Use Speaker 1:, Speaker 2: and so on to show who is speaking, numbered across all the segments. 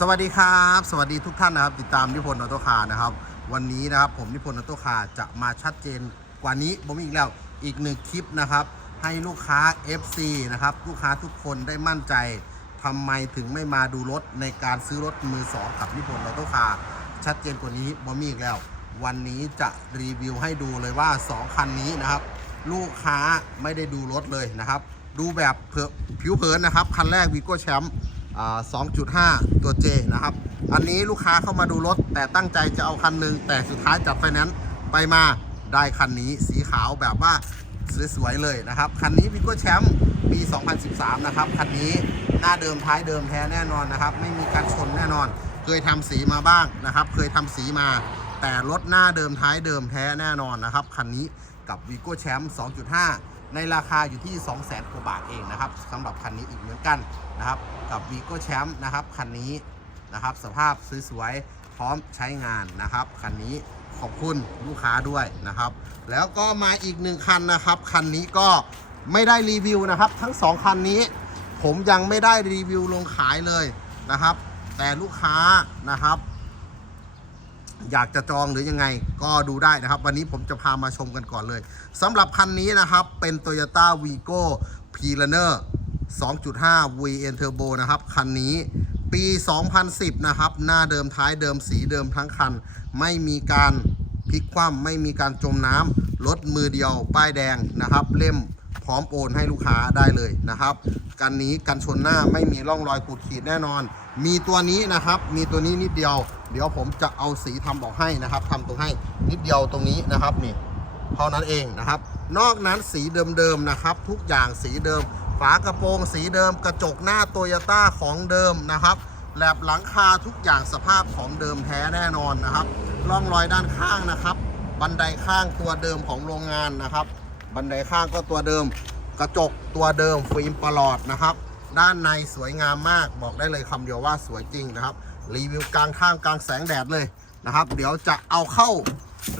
Speaker 1: สวัสดีครับ สวัสดีทุกท่านนะครับ ติดตามนิพนธ์ออโต้คาร์นะครับ วันนี้นะครับผมนิพนธ์ออโต้คาร์จะมาชัดเจนกว่านี้ผมอีกแล้วอีกหนึ่งคลิปนะครับ ให้ลูกค้า FC นะครับลูกค้าทุกคนได้มั่นใจทำไมถึงไม่มาดูรถในการซื้อรถมือสองกับนิพนธ์ออโต้คาร์ชัดเจนกว่านี้บ่มีอีกแล้ว วันนี้จะรีวิวให้ดูเลยว่า 2 คันนี้นะครับ ลูกค้าไม่ได้ดูรถเลยนะครับ ดูแบบเผอผิวเผินนะครับคันแรกวีโก้แชมป์ 2.5 ตัว J นะครับ อันนี้ลูกค้าเข้ามาดูรถ แต่ตั้งใจจะเอาคันหนึ่งแต่สุดท้ายจัดไฟแนนซ์ไปมาได้คันนี้สีขาวแบบว่าสวยๆเลยนะครับ คันนี้วีโก้แชมป์ปี 2013 นะครับ คันนี้หน้าเดิมท้ายเดิมแท้แน่นอนนะครับ ไม่มีการชนแน่นอน เคยทำสีมาบ้างนะครับ เคยทำสีมา แต่รถหน้าเดิมท้ายเดิมแท้แน่นอนนะครับ คันนี้กับ v ีโก้แชมป์2.5 ในราคาอยู่ที่ 200,000กว่าบาทเองนะครับสำหรับคันนี้อีกเหมือนกันนะครับ กับ v ีโก้แชมป์นะครับคันนี้นะครับสภาพสวยๆพร้อมใช้งานนะครับคันนี้ขอบคุณลูกค้าด้วยนะครับ แล้วก็มาอีกหนึ่งคันนะครับคันนี้ก็ไม่ได้รีวิวนะครับ ทั้งสองคันนี้ ผมยังไม่ได้รีวิวลงขายเลยนะครับ แต่ลูกค้านะครับ อยากจะจองหรือยังไงก็ดูได้นะครับ วันนี้ผมจะพามาชมกันก่อนเลยสำหรับคันนี้นะครับเป็น Toyota Vigo p r e n e r 2.5 VN Turbo นะครับ คันนี้ปี 2010 นะครับ หน้าเดิมท้ายเดิมสีเดิมทั้งคัน ไม่มีการพลิกคว่ำไม่มีการจมน้ำรถมือเดียวป้ายแดงนะครับ เล่มพร้อมโอนให้ลูกค้าได้เลยนะครับ กันนี้กันชนหน้าไม่มีร่องรอยขูดขีดแน่นอน มีตัวนี้นะครับ มีตัวนี้นิดเดียว เดี๋ยวผมจะเอาสีทำออกให้นะครับทำตรงให้นิดเดียวตรงนี้นะครับนี่ เท่านั้นเองนะครับ นอกนั้นสีเดิมๆนะครับ ทุกอย่างสีเดิม ฝากระโปรงสีเดิม กระจกหน้าโตโยต้าของเดิมนะครับแหลบหลังคาทุกอย่างสภาพของเดิมแท้แน่นอนนะครับร่องรอยด้านข้างนะครับ บันไดข้างตัวเดิมของโรงงานนะครับ บันไดข้างก็ตัวเดิม กระจกตัวเดิมฟิล์มประหลอดนะครับ ด้านในสวยงามมากบอกได้เลยคำเดียวว่าสวยจริงนะครับ รีวิวกลางท่ามกลางแสงแดดเลยนะครับ เดี๋ยวจะเอาเข้า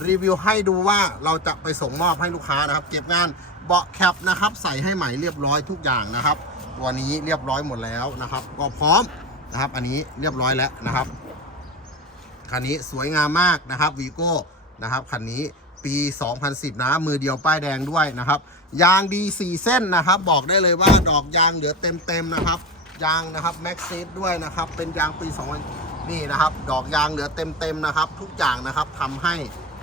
Speaker 1: รีวิวให้ดูว่าเราจะไปส่งมอบให้ลูกค้านะครับ เก็บงานเบาะแคปนะครับ ใส่ให้ใหม่เรียบร้อยทุกอย่างนะครับ ตัวนี้เรียบร้อยหมดแล้วนะครับ ก็พร้อมนะครับ อันนี้เรียบร้อยแล้วนะครับคันนี้สวยงามมากนะครับวีโก้นะครับคันนี้ ปี 2010 นะ มือเดียวป้ายแดงด้วยนะครับ ยางดี 4 เส้นนะครับ บอกได้เลยว่าดอกยางเหลือเต็มๆนะครับ ยางนะครับแม็กซีดด้วยนะครับ เป็นยางปี 2000 นี่นะครับ ดอกยางเหลือเต็มๆนะครับ ทุกอย่างนะครับทำให้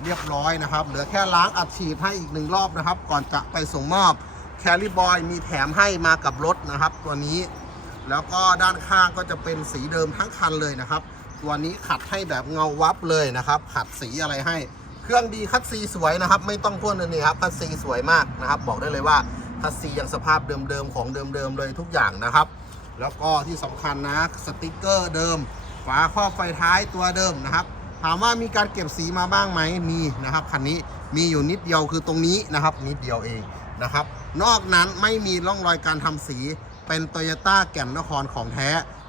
Speaker 1: เรียบร้อยนะครับ เหลือแค่ล้างอัดฉีดให้อีกหนึ่งรอบนะครับ ก่อนจะไปส่งมอบแคลิบอยมีแถมให้มากับรถนะครับ ตัวนี้ แล้วก็ด้านข้างก็จะเป็นสีเดิมทั้งคันเลยนะครับ ตัวนี้ขัดให้แบบเงาวับเลยนะครับ ขัดสีอะไรให้ เครื่องดีคัดซีสวยนะครับ ไม่ต้องพ่นเลยนี่ครับคัดซีสวยมากนะครับ บอกได้เลยว่าคัดซียังสภาพเดิมๆของเดิมๆเลยทุกอย่างนะครับ แล้วก็ที่สำคัญนะสติกเกอร์เดิม ฝาครอบไฟท้ายตัวเดิมนะครับ ถามว่ามีการเก็บสีมาบ้างไหมมีนะครับคันนี้มีอยู่นิดเดียวคือตรงนี้นะครับ นิดเดียวเองนะครับ นอกนั้นไม่มีร่องรอยการทำสี เป็นโตโยต้าแก่นนครของแท้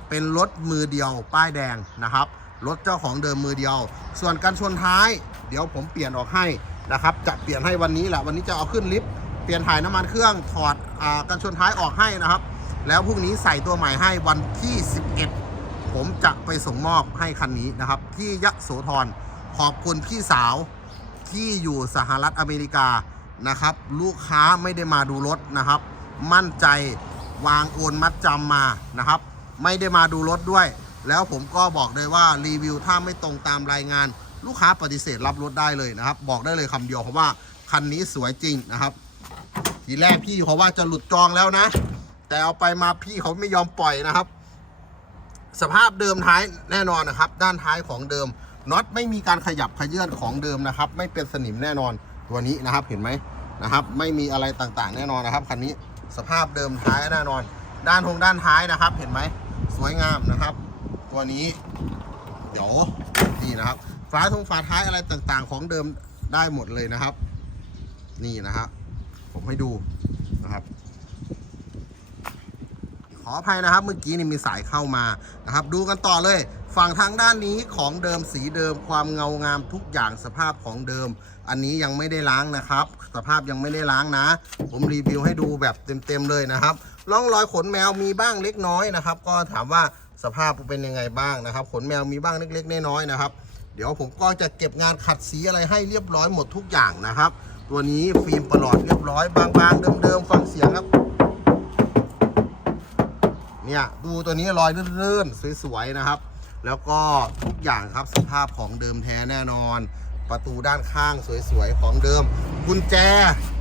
Speaker 1: เป็นรถมือเดียว ป้ายแดงนะครับรถเจ้าของเดิมมือเดียว ส่วนการชนท้าย เดี๋ยวผมเปลี่ยนออกให้นะครับจะเปลี่ยนให้วันนี้แหละวันนี้จะเอาขึ้นลิฟต์เปลี่ยนถ่ายน้ำมันเครื่องถอดอการชนท้ายออกให้นะครับ แล้วพรุ่งนี้ใส่ตัวใหม่ให้วันที่ 11 ผมจะไปส่งมอบให้คันนี้นะครับ ที่ยะโสธรขอบคุณพี่สาวที่อยู่สหรัฐอเมริกานะครับ ลูกค้าไม่ได้มาดูรถนะครับ มั่นใจวางโอนมัดจำมานะครับ ไม่ได้มาดูรถด้วย แล้วผมก็บอกเลยว่ารีวิวถ้าไม่ตรงตามรายงาน ลูกค้าปฏิเสธรับรถได้เลยนะครับ บอกได้เลยคำเดียวเพราะว่าคันนี้สวยจริงนะครับ ทีแรกพี่เขาว่าจะหลุดจองแล้วนะ แต่เอาไปมาพี่เขาไม่ยอมปล่อยนะครับ สภาพเดิมท้ายแน่นอนนะครับ ด้านท้ายของเดิมน็อตไม่มีการขยับขยื่นของเดิมนะครับ ไม่เป็นสนิมแน่นอนตัวนี้นะครับเห็นไหมนะครับ ไม่มีอะไรต่างๆ แน่นอนนะครับคันนี้สภาพเดิมท้ายแน่นอน ด้านทงด้านท้ายนะครับ เห็นไหมสวยงามนะครับ ตัวนี้ เดี๋ยวนี่นะครับ ฝาทงฝาท้ายอะไรต่างๆ ของเดิมได้หมดเลยนะครับ นี่นะครับ ผมให้ดูนะครับขออภัยนะครับเมื่อกี้นี่มีสายเข้ามานะครับ ดูกันต่อเลย ฝั่งทางด้านนี้ของเดิมสีเดิมความเงางามทุกอย่างสภาพของเดิม อันนี้ยังไม่ได้ล้างนะครับ สภาพยังไม่ได้ล้างนะ ผมรีวิวให้ดูแบบเต็มๆเลยนะครับร่องรอยขนแมวมีบ้างเล็กน้อยนะครับ ก็ถามว่าสภาพเป็นยังไงบ้างนะครับ ขนแมวมีบ้างเล็กๆน้อยๆนะครับ เดี๋ยวผมก็จะเก็บงานขัดสีอะไรให้เรียบร้อยหมดทุกอย่างนะครับ ตัวนี้ฟิล์มประหลอดเรียบร้อยบางๆเดิมๆฟังเสียงครับ เนี่ยดูตัวนี้รอยลื่นๆสวยๆนะครับ แล้วก็ทุกอย่างครับสภาพของเดิมแท้แน่นอน ประตูด้านข้างสวยๆของเดิมกุญแจ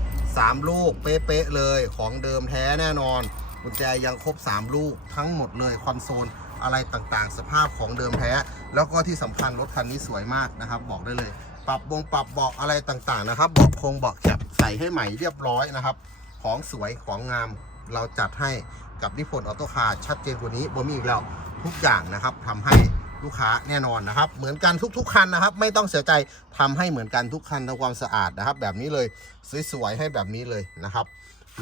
Speaker 1: 3ลูกเป๊ะๆเลยของเดิมแท้แน่นอนกุญแจยังครบ 3 ลูกทั้งหมดเลยคอนโซล อะไรต่างๆ สภาพของเดิมแท้ แล้วก็ที่สำคัญรถคันนี้สวยมากนะครับ บอกได้เลย ปรับบงปรับเบาะอะไรต่างๆนะครับเบาะโคงเบาะแคปใส่ให้ใหม่เรียบร้อยนะครับ ของสวยของงามเราจัดให้กับนิพนธ์ออโต้คาร์ชัดเจนกว่านี้บ่มีอีกแล้วทุกอย่างนะครับทำให้ลูกค้าแน่นอนนะครับ เหมือนกันทุกๆคันนะครับ ไม่ต้องเสียใจทำให้เหมือนกันทุกคันทำความสะอาดนะครับ แบบนี้เลยสวยๆให้แบบนี้เลยนะครับ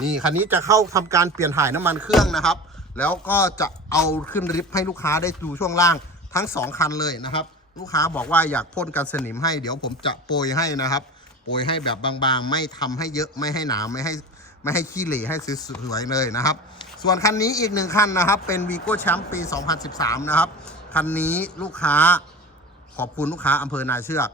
Speaker 1: นี่คันนี้จะเข้าทำการเปลี่ยนถ่ายน้ำมันเครื่องนะครับ แล้วก็จะเอาขึ้นริฟให้ลูกค้าได้ดูช่วงล่างทั้งสองคันเลยนะครับ ลูกค้าบอกว่าอยากพ่นกันสนิมให้เดี๋ยวผมจะโปรยให้นะครับ โปรยให้แบบบางๆ ไม่ทำให้เยอะไม่ให้หนาไม่ให้ไม่ให้ขี้เหร่ให้สวยๆเลยนะครับ ส่วนคันนี้อีกหนึ่งคันนะครับ เป็นวีโก้แชมป์ปี 2013 นะครับ คันนี้ลูกค้าขอบคุณลูกค้าอำเภอนาเชือก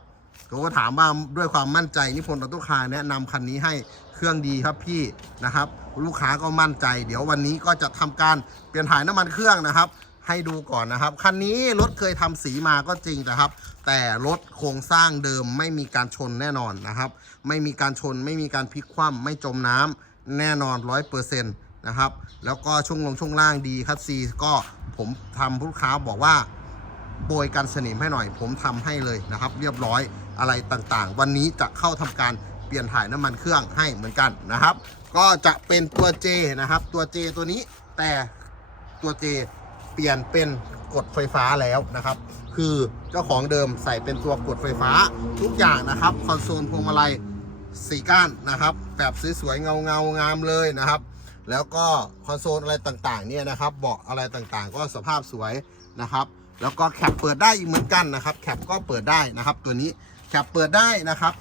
Speaker 1: เขาก็ถามว่าด้วยความมั่นใจนิพนธ์ออโต้คาแนะนำคันนี้ให้ เครื่องดีครับพี่นะครับ ลูกค้าก็มั่นใจ เดี๋ยววันนี้ก็จะทำการเปลี่ยนถ่ายน้ำมันเครื่องนะครับ ให้ดูก่อนนะครับคันนี้รถเคยทำสีมาก็จริงนะครับ แต่รถโครงสร้างเดิมไม่มีการชนแน่นอนนะครับ ไม่มีการชนไม่มีการพลิกคว่ำไม่จมน้ำแน่นอนร้อยเปอร์เซ็นต์นะครับ แล้วก็ช่วงลงช่วงล่างดีคัสซีก็ผมทำลูกค้าบอกว่าโบยกันสนิมให้หน่อย ผมทำให้เลยนะครับ เรียบร้อยอะไรต่างๆ วันนี้จะเข้าทำการ เปลี่ยนถ่ายน้ำมันเครื่องให้เหมือนกันนะครับ ก็จะเป็นตัว J นะครับ ตัว J ตัวนี้แต่ตัว J เปลี่ยนเป็นกดไฟฟ้าแล้วนะครับ คือเจ้าของเดิมใส่เป็นตัวกดไฟฟ้าทุกอย่างนะครับ คอนโซลพวงมาลัยสีก้านนะครับ แบบสวยๆเงาเงาๆงามเลยนะครับ แล้วก็คอนโซลอะไรต่างๆเนี่ยนะครับเบาะอะไรต่างๆ ก็สภาพสวยนะครับ แล้วก็แคปเปิดได้อีกเหมือนกันนะครับ แคปก็เปิดได้นะครับ ตัวนี้แคปเปิดได้นะครับ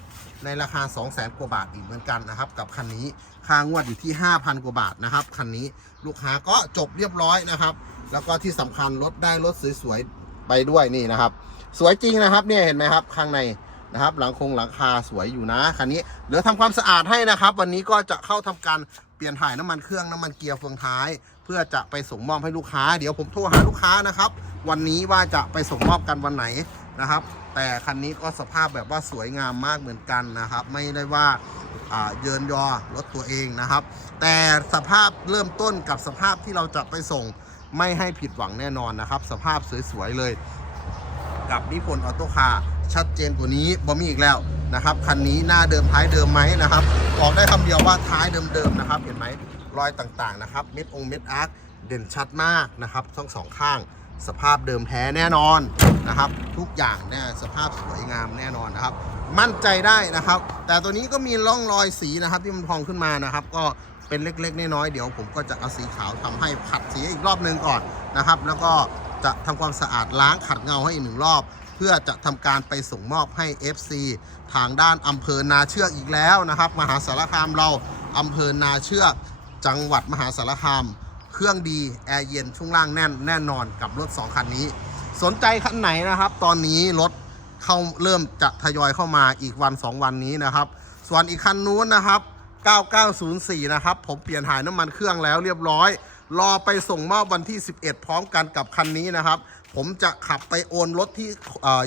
Speaker 1: ในราคา 2 0 0แสนกว่าบาทอีกเหมือนกันนะครับ กับคันนี้ค่างวดอยู่ที่ 5,000 กว่าบาทนะครับคันนี้ลูกค้าก็จบเรียบร้อยนะครับ แล้วก็ที่สำคัญรถได้รถสวยๆไปด้วยนี่นะครับ สวยจริงนะครับเนี่ยเห็นไหมครับข้างในนะครับ หลังคงหลังคาสวยอยู่นะคันนี้เดี๋ยวทำความสะอาดให้นะครับ วันนี้ก็จะเข้าทำการเปลี่ยนถ่ายน้ำมันเครื่องน้ำมันเกียร์เฟืองท้าย เพื่อจะไปส่งมอบให้ลูกค้า เดี๋ยวผมโทรหาลูกค้านะครับ วันนี้ว่าจะไปส่งมอบกันวันไหน นะครับ แต่คันนี้ก็สภาพแบบว่าสวยงามมากเหมือนกันนะครับ ไม่ได้ว่าเยินยอรถตัวเองนะครับ แต่สภาพเริ่มต้นกับสภาพที่เราจะไปส่งไม่ให้ผิดหวังแน่นอนนะครับ สภาพสวยๆเลย กับนิพนธ์ออโต้คาร์ชัดเจนกว่านี้บ่มีอีกแล้วนะครับคันนี้หน้าเดิมท้ายเดิมไหมนะครับบอกได้คำเดียวว่าท้ายเดิมๆนะครับ เห็นไหมรอยต่างๆนะครับ เม็ดองเม็ดอาร์คเด่นชัดมากนะครับทั้งสองข้าง สภาพเดิมแท้แน่นอนนะครับ ทุกอย่างเนี่ยสภาพสวยงามแน่นอนนะครับ มั่นใจได้นะครับ แต่ตัวนี้ก็มีร่องรอยสีนะครับ ที่มันพองขึ้นมานะครับ ก็เป็นเล็กๆน้อยๆเดี๋ยวผมก็จะเอาสีขาวทำให้ขัดสีอีกรอบนึงก่อนนะครับ แล้วก็จะทำความสะอาดล้างขัดเงาให้อีกหนึ่งรอบ เพื่อจะทำการไปส่งมอบให้ FC ทางด้านอำเภอนาเชือกอีกแล้วนะครับ มหาสารคามเราอำเภอนาเชือกจังหวัดมหาสารคาม เครื่องดี แอร์เย็นช่วงล่างแน่นแน่นอนกับรถ 2 คันนี้ สนใจคันไหนนะครับ ตอนนี้รถเข้าเริ่มจะทยอยเข้ามาอีกวัน 2 วันนี้นะครับ ส่วนอีกคันนู้นนะครับ 9904 นะครับ ผมเปลี่ยนถ่ายน้ำมันเครื่องแล้วเรียบร้อย รอไปส่งมอบวันที่ 11 พร้อมกันกับคันนี้นะครับ ผมจะขับไปโอนรถที่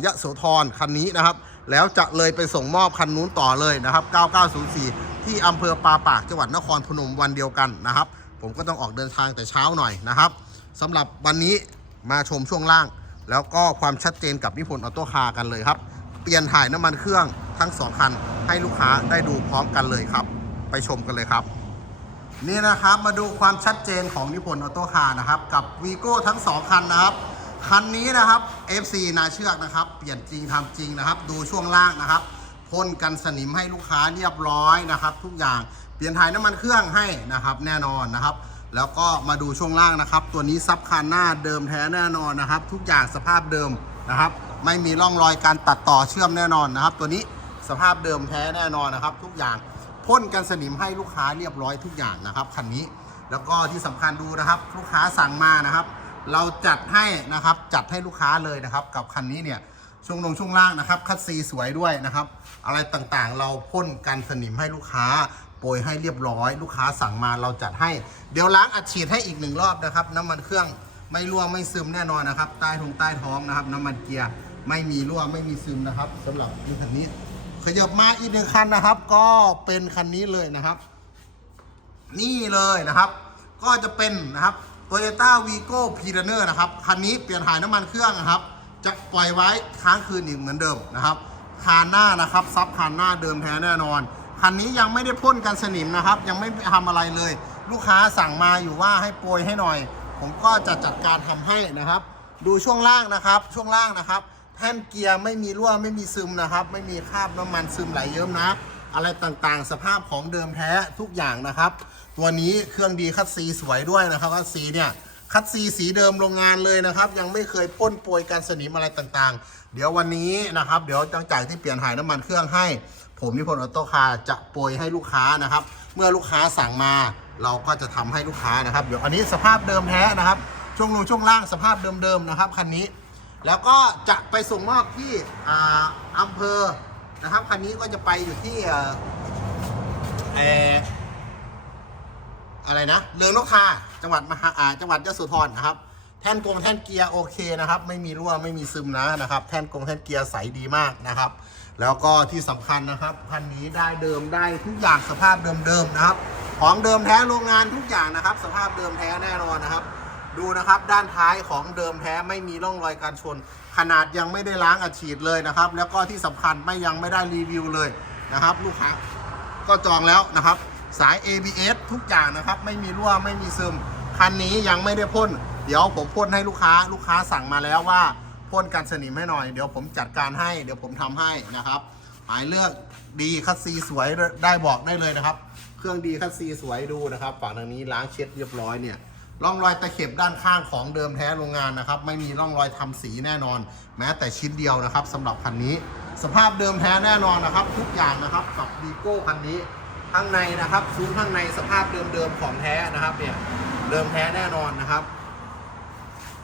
Speaker 1: ยะโสธรคันนี้นะครับ แล้วจะเลยไปส่งมอบคันนู้นต่อเลยนะครับ 9904 ที่อำเภอปาปากจังหวัดนครพนมวันเดียวกันนะครับ ผมก็ต้องออกเดินทางแต่เช้าหน่อยนะครับสำหรับวันนี้มาชมช่วงล่าง แล้วก็ความชัดเจนกับนิพนธ์ออโต้คาร์กันเลยครับ เปลี่ยนถ่ายน้ำมันเครื่องทั้งสองคัน ให้ลูกค้าได้ดูพร้อมกันเลยครับ ไปชมกันเลยครับ นี่นะครับมาดูความชัดเจนของนิพนธ์ออโต้คาร์นะครับกับวีโก้ทั้ง 2 คันนะครับคันนี้นะครับ FC นาเชือกนะครับ เปลี่ยนจริงทำจริงนะครับ ดูช่วงล่างนะครับพ่นกันสนิมให้ลูกค้าเรียบร้อยนะครับ ทุกอย่าง เปลี่ยนถ่ายน้ำมันเครื่องให้นะครับแน่นอนนะครับ แล้วก็มาดูช่วงล่างนะครับ ตัวนี้ซับคันหน้าเดิมแท้แน่นอนนะครับ ทุกอย่างสภาพเดิมนะครับ ไม่มีร่องรอยการตัดต่อเชื่อมแน่นอนนะครับ ตัวนี้สภาพเดิมแท้แน่นอนนะครับ ทุกอย่างพ่นกันสนิมให้ลูกค้าเรียบร้อยทุกอย่างนะครับคันนี้ แล้วก็ที่สำคัญดูนะครับ ลูกค้าสั่งมานะครับ เราจัดให้นะครับจัดให้ลูกค้าเลยนะครับ กับคันนี้เนี่ยช่วงลงช่วงล่างนะครับ คัดซีสวยด้วยนะครับ อะไรต่างๆ เราพ่นกันสนิมให้ลูกค้า โปรยให้เรียบร้อย ลูกค้าสั่งมาเราจัดให้ เดี๋ยวล้างอัดฉีดให้อีกหนึ่งรอบนะครับ น้ำมันเครื่องไม่รั่วไม่ซึมแน่นอนนะครับใต้ทงใต้ท้องนะครับ น้ำมันเกียร์ไม่มีรั่วไม่มีซึมนะครับสำหรับคันนี้ ขยับมาอีกหนึ่งคันนะครับ ก็เป็นคันนี้เลยนะครับ นี่เลยนะครับ ก็จะเป็นนะครับ Toyota Vigo p i r a n e r นะครับคันนี้เปลี่ยนถ่ายน้ำมันเครื่องนะครับ จะปล่อยไว้ค้างคืนอีกเหมือนเดิมนะครับคานหน้านะครับซับคานหน้าเดิมแท้แน่นอน คันนี้ยังไม่ได้พ่นกันสนิมนะครับ ยังไม่ทำอะไรเลย ลูกค้าสั่งมาอยู่ว่าให้โปรยให้หน่อย ผมก็จะจัดการทำให้นะครับ ดูช่วงล่างนะครับ ช่วงล่างนะครับแท่นเกียร์ไม่มีรั่วไม่มีซึมนะครับ ไม่มีคราบน้ำมันซึมไหลเยิ้มนะ อะไรต่างๆ สภาพของเดิมแท้ทุกอย่างนะครับ ตัวนี้เครื่องดีคัดซีสวยด้วยนะครับคัดซีเนี่ยคัดซีสีเดิมโรงงานเลยนะครับ ยังไม่เคยพ่นโปรยการสนิมอะไรต่างๆ เดี๋ยววันนี้นะครับ เดี๋ยวตั้งจากที่เปลี่ยนถ่ายน้ำมันเครื่องให้ ผมนิพนธ์ออโต้คาจะโปรยให้ลูกค้านะครับ เมื่อลูกค้าสั่งมาเราก็จะทำให้ลูกค้านะครับเดี๋ยวอันนี้สภาพเดิมแท้นะครับ ช่วงลงช่วงล่างสภาพเดิมๆนะครับคันนี้ แล้วก็จะไปส่งมอบที่อ่าอำเภอนะครับคันนี้ก็จะไปอยู่ที่เออเออะไรนะเรืองนกทาจังหวัดมหาอ่าจังหวัดยะโสธรนะครับ แท่นกงแท่นเกียร์โอเคนะครับ ไม่มีรั่วไม่มีซึมนะนะครับ แท่นกงแท่นเกียร์ใสดีมากนะครับ แล้วก็ที่สำคัญนะครับคันนี้ได้เดิมได้ทุกอย่างสภาพเดิมๆนะครับ ของเดิมแท้โรงงานทุกอย่างนะครับ สภาพเดิมแท้แน่นอนนะครับ ดูนะครับด้านท้ายของเดิมแท้ไม่มีร่องรอยการชน ขนาดยังไม่ได้ล้างอัดฉีดเลยนะครับ แล้วก็ที่สำคัญไม่ยังไม่ได้รีวิวเลยนะครับ ลูกค้าก็จองแล้วนะครับ สาย ABS ทุกอย่างนะครับ ไม่มีรั่วไม่มีซึมคันนี้ยังไม่ได้พ่น เดี๋ยวผมพ่นให้ลูกค้าลูกค้าสั่งมาแล้วว่า พ่นกันสนิมให้หน่อย เดี๋ยวผมจัดการให้ เดี๋ยวผมทำให้นะครับหมายเลือกดีคัสซีสวยได้บอกได้เลยนะครับ เครื่องดีคัสซีสวยดูนะครับฝั่งทางนี้ล้างเช็ดเรียบร้อยเนี่ยร่องรอยตะเข็บด้านข้างของเดิมแท้โรงงานนะครับ ไม่มีร่องรอยทำสีแน่นอน แม้แต่ชิ้นเดียวนะครับสำหรับคันนี้ สภาพเดิมแท้แน่นอนนะครับ ทุกอย่างนะครับกับดีโก้คันนี้ข้างในนะครับซุ้มข้างในสภาพเดิมๆของแท้นะครับเนี่ยเดิมแท้แน่นอนนะครับ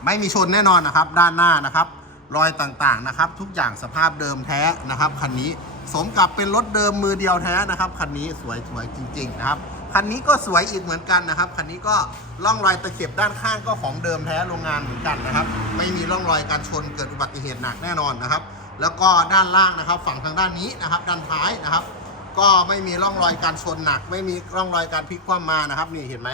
Speaker 1: ไม่มีชนแน่นอนนะครับด้านหน้านะครับรอยต่างๆนะครับ ทุกอย่างสภาพเดิมแท้นะครับคันนี้สมกับเป็นรถเดิมมือเดียวแท้นะครับคันนี้สวยๆจริงๆนะครับคันนี้ก็สวยอีกเหมือนกันนะครับคันนี้ก็ร่องรอยตะเข็บด้านข้างก็ของเดิมแท้โรงงานเหมือนกันนะครับ ไม่มีร่องรอยการชนเกิดอุบัติเหตุหนักแน่นอนนะครับ แล้วก็ด้านล่างนะครับ ฝั่งทางด้านนี้นะครับ ด้านท้ายนะครับ ก็ไม่มีร่องรอยการชนหนัก ไม่มีร่องรอยการพลิกคว่ำมานะครับ นี่เห็นไหม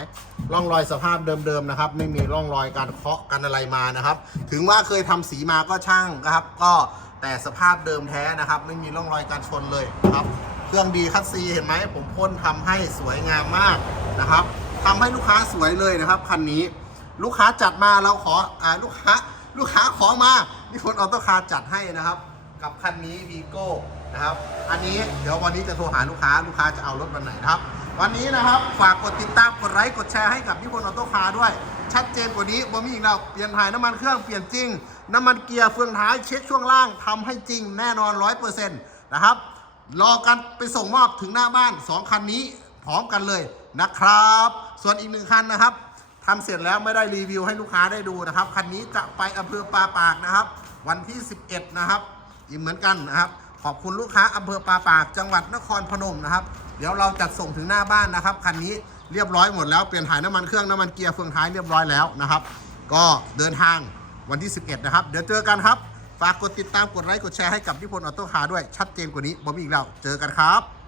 Speaker 1: ร่องรอยสภาพเดิมๆนะครับ ไม่มีร่องรอยการเคาะกันอะไรมานะครับ ถึงว่าเคยทำสีมาก็ช่างนะครับ ก็แต่สภาพเดิมแท้นะครับ ไม่มีร่องรอยการชนเลยนะครับ เครื่องดีคัสซีเห็นไหมผมพ่นทำให้สวยงามมากนะครับทำให้ลูกค้าสวยเลยนะครับคันนี้ลูกค้าจัดมาเราขออ่าลูกค้าลูกค้าขอมานี่คนออโต้คาร์จัดให้นะครับ กับคันนี้วีโก้ นะครับ อันนี้เดี๋ยววันนี้จะโทรหาลูกค้าลูกค้าจะเอารถวันไหนนะครับ วันนี้นะครับฝากกดติดตามกดไลค์กดแชร์ให้กับนิพนธ์ออโต้คาร์ด้วย ชัดเจนกว่านี้บ่มีอีกแล้วเปลี่ยนถ่ายน้ำมันเครื่องเปลี่ยนจริง น้ำมันเกียร์เฟืองท้ายเช็คช่วงล่างทำให้จริงแน่นอนร้อยเปอร์เซ็นต์นะครับรอกันไปส่งมอบถึงหน้าบ้าน 2 คันนี้พร้อมกันเลยนะครับ ส่วนอีกหนึ่งคันนะครับทำเสร็จแล้วไม่ได้รีวิวให้ลูกค้าได้ดูนะครับ คันนี้จะไปอำเภอปาปากนะครับ วันที่ 11 นะครับ อีกเหมือนกันนะครับ ขอบคุณลูกค้าอำเภอปาปากจังหวัดนครพนมนะครับ เดี๋ยวเราจัดส่งถึงหน้าบ้านนะครับคันนี้เรียบร้อยหมดแล้วเปลี่ยนถ่ายน้ำมันเครื่องน้ำมันเกียร์เฟืองท้ายเรียบร้อยแล้วนะครับ ก็เดินทางวันที่ 11 นะครับ เดี๋ยวเจอกันครับ ฝากกดติดตามกดไลค์กดแชร์ให้กับนิพนธ์ออโต้คาร์ด้วยชัดเจนกว่านี้บ่มีอีกแล้วเจอกันครับ